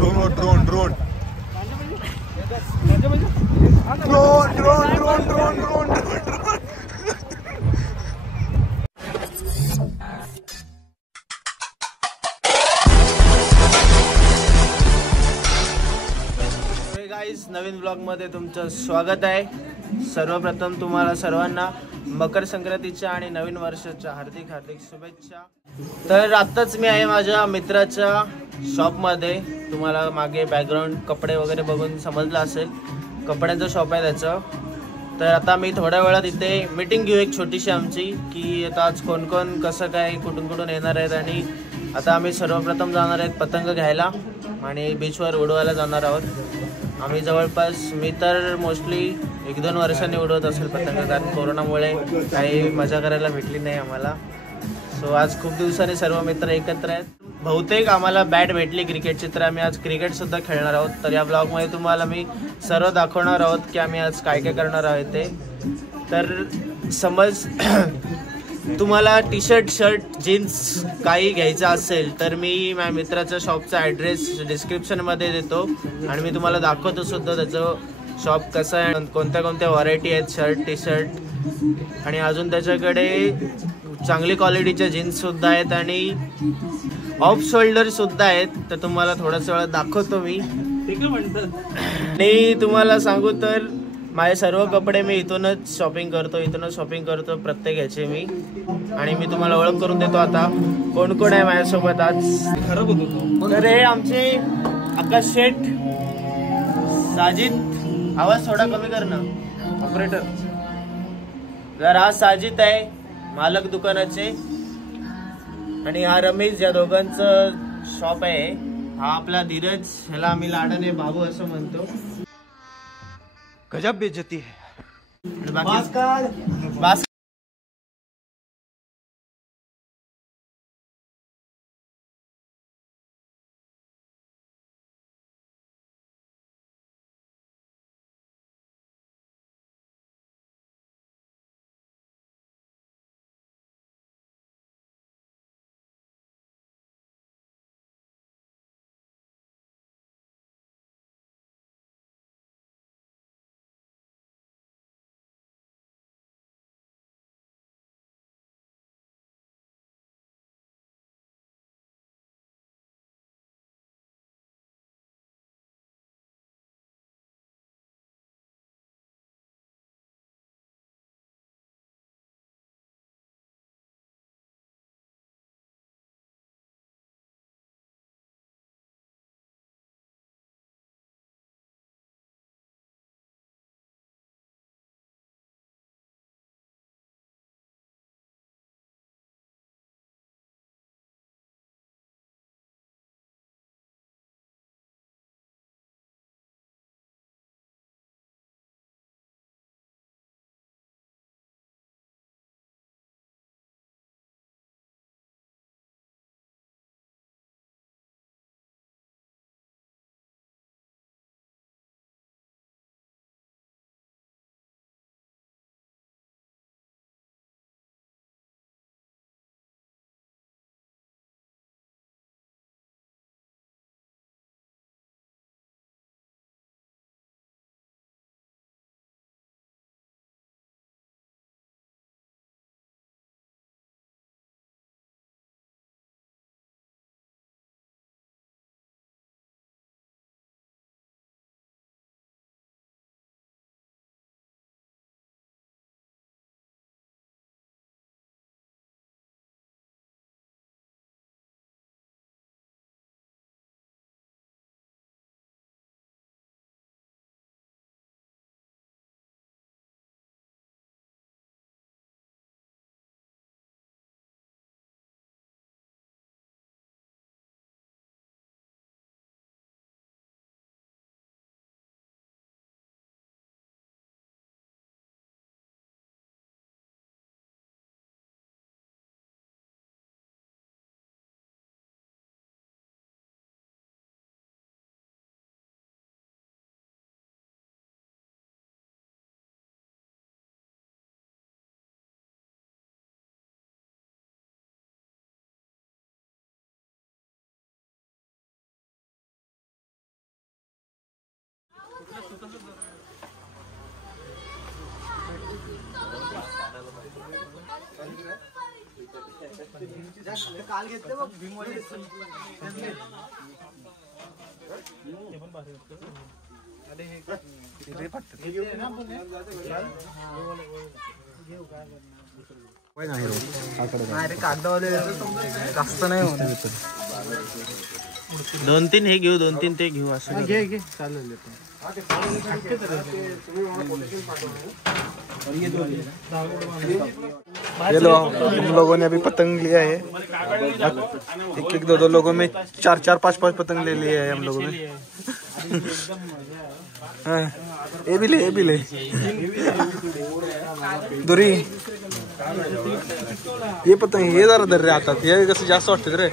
Drone drone guys, नवीन blog मध्ये तुमचं स्वागत आहे. सर्वप्रथम तुम्हाला सर्वांना मकर संक्रांतीच्या आणि नवीन वर्षाच्या हार्दिक हार्दिक शुभेच्छा. तर आत्ताच मी आहे माझ्या मित्राच्या शॉपमध्ये. तुम्हाला मागे बॅकग्राऊंड कपडे वगैरे बघून समजलं असेल, कपड्यांचं शॉप आहे त्याचं. तर आता मी थोड्या वेळात इथे मीटिंग घेऊ एक छोटीशी आमची, की आता आज कोण कोण कसं काय कुठून कुठून येणार आहेत. आणि आता आम्ही सर्वप्रथम जाणार आहेत पतंग घ्यायला आणि बीचवर उडवायला जाणार आहोत. आम्ही जवळपास, मी तर मोस्टली 1-2 वर्षांनी उडवत असेल पतंग, कारण कोरोनामुळे काही मजा करायला भेटली नाही आम्हाला. सो आज खूप दिवसांनी सर्व मित्र एकत्र आहेत. बहुतेक आम्हाला बॅट भेटली क्रिकेटची, तर आम्ही आज क्रिकेटसुद्धा खेळणार आहोत. तर या ब्लॉगमध्ये तुम्हाला मी सर्व दाखवणार आहोत की आम्ही आज काय काय करणार आहोत ते. तर समज तुम्हाला टी शर्ट, जीन्स काही घ्यायचं असेल तर मी माझ्या मित्राच्या शॉपचा ॲड्रेस डिस्क्रिप्शनमध्ये देतो आणि मी तुम्हाला दाखवतो सुद्धा त्याचं शॉप कसं आहे, कोणत्या कोणत्या व्हरायटी आहेत शर्ट, टी शर्ट. आणि अजून त्याच्याकडे चांगली क्वालिटीच्या जीन्ससुद्धा आहेत आणि ऑफ शोल्डरसुद्धा आहेत. तर तुम्हाला थोड्याच वेळात दाखवतो मी. आणि तुम्हाला सांगू तर माझे सर्व कपडे मी इथूनच शॉपिंग करतो प्रत्येक ह्याचे मी. आणि मी तुम्हाला ओळख करून देतो आता कोण कोण आहे माझ्यासोबत आज. तर हे आमचे आकाश शेठ, साजिद, आवाज थोडा कमी कर ना ऑपरेटर. तर हा साजिद आहे, मालक दुकानाचे. आणि हा रमेश, या दोघांचं शॉप आहे. हा आपला धीरज, ह्याला आम्ही लाडाने बाबू असं म्हणतो. गजब बेइज्जती है. बाकी कागदावाले जास्त नाही होत. 2-3 हे घेऊ, 2-3 ते घेऊ असं. घे चालेल. ये लो हम लोगों ने अभी पतंग लिया है. एक दो लोगों में 4 5 पतंग ले लिए है हम लोगों ने. हाँ, ये भी ले दुरी. ये पतंग हे जरा दर रे आता हे कसं जास्त वाटत रे.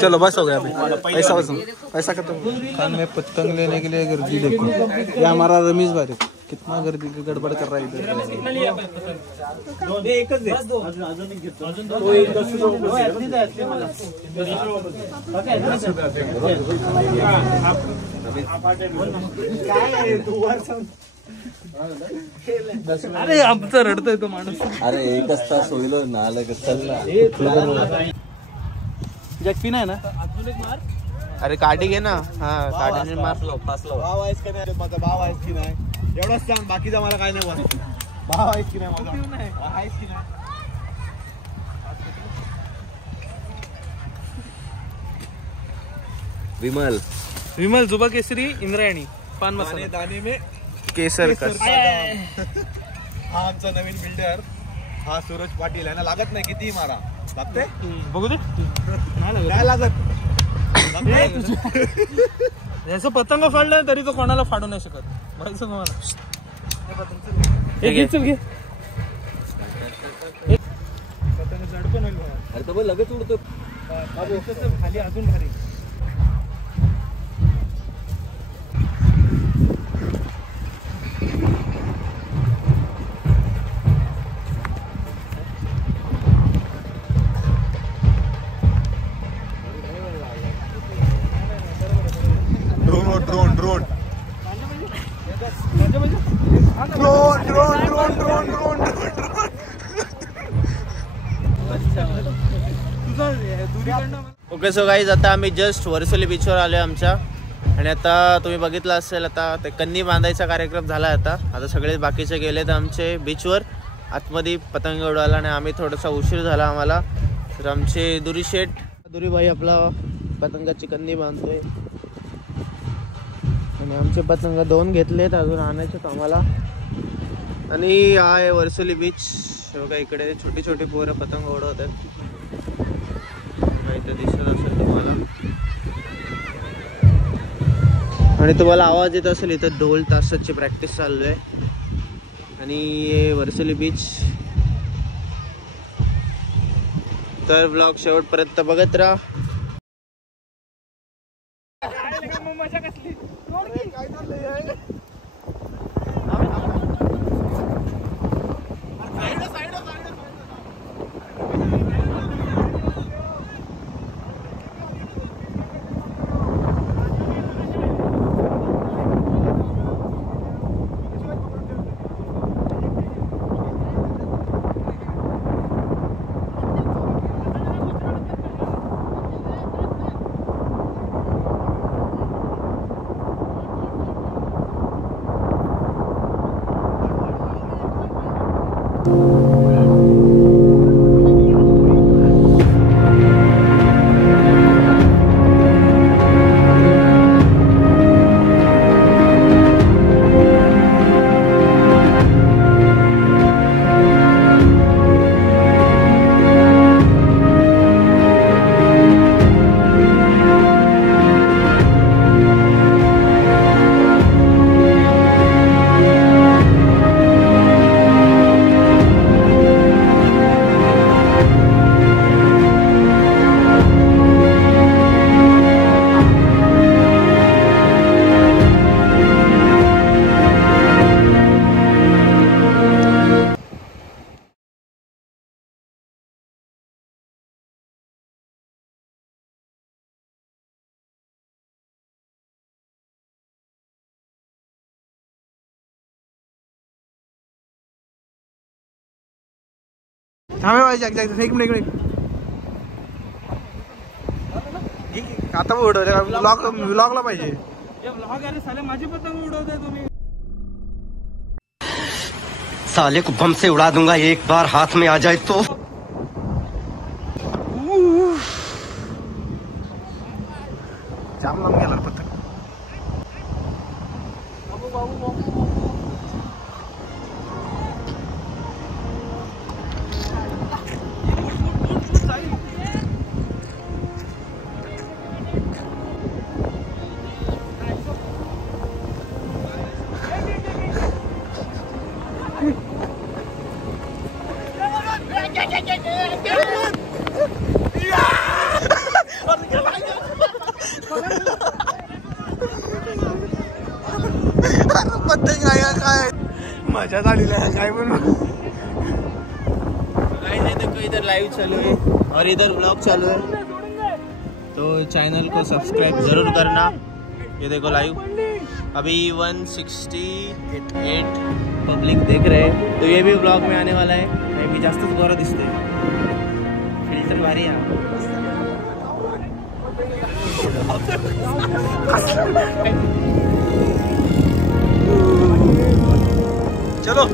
चलो बस हो गया अभी. पैसा खत्म. खान में पतंग लेने के लिए गर्दी देखो. ये हमारा रमीश भाई कितना गर्दी गड़बड़ कर रहा है इधर. अरे आमचं रडतोय तो माणूस. अरे 1 तास होईल ना जॅक्पी नाही ना. अरे काठी घे ना. हा काठीने मार. भाव आहेस का नाही माझा. भाव आहेस की नाही एवढंच सांग. बाकीचा मला काय नाही बोलायचं. भाव आहेस की नाही माझा. आहेस की नाही. विमल जुबा केसरी इंद्रायणी पान मसाला दाने में केसर कस. हा आमचा नवीन बिल्डर हा सूरज पाटील आहे ना. लागत नाही किती मारा लागते. बघू दे. काय लागत जसं पतंग फाडलाय तरी तो कोणाला फाडू नाही शकत. माहिती तुम्हाला. घे चल घे. पतंग जड पण होईल. अरे तो लगेच उडतो खाली अजून भारी. ओके सो गाईज आता आम्ही जस्ट वरसोली बीचवर आलोय आमच्या. आणि आता तुम्ही बघितलं असेल आता ते कन्नी बांधायचा कार्यक्रम झाला. आता सगळे बाकीचे गेलेत आमचे बीचवर आतमध्ये पतंग उडवायला. आणि आम्ही थोडासा उशीर झाला आम्हाला. तर आमचे दुरी भाई आपला पतंगाची कन्नी बांधतोय. आणि आमचे पतंग 2 घेतलेत अजून आणायचे आम्हाला. आणि हा आहे वरसोली बीच. बघा इकडे छोटी छोटी पोरं पतंग उडवतात. इथं दिसत असेल तुम्हाला. आणि तुम्हाला आवाज येत असेल इथं ढोल तासाची प्रॅक्टिस चालू आहे. आणि वरसोली बीच. तर ब्लॉग शेवटपर्यंत बघत राहा. एक मिनिट आता उडवले व्लॉगला पाहिजे. ब्लॉग आले साले माझी पतंग उडवताय तुम्ही. साले को बम से उड़ा दूंगा एक बार हाथ में आ जाए तो. जाम लांब गेला पतंग. पतंग काय मजा झालेली आहे काय पण. गाइस देखो इधर लाइव चालू है और इधर ब्लॉग चालू है, तो चैनल को सब्सक्राइब जरूर करना. ये देखो लाइव अभी 168 पब्लिक देख रहे हैं, तो ये भी ब्लॉग में आने वाला है. मैं भी जास्तच गोरा दिसते, फिल्टर भारी आहे. चलो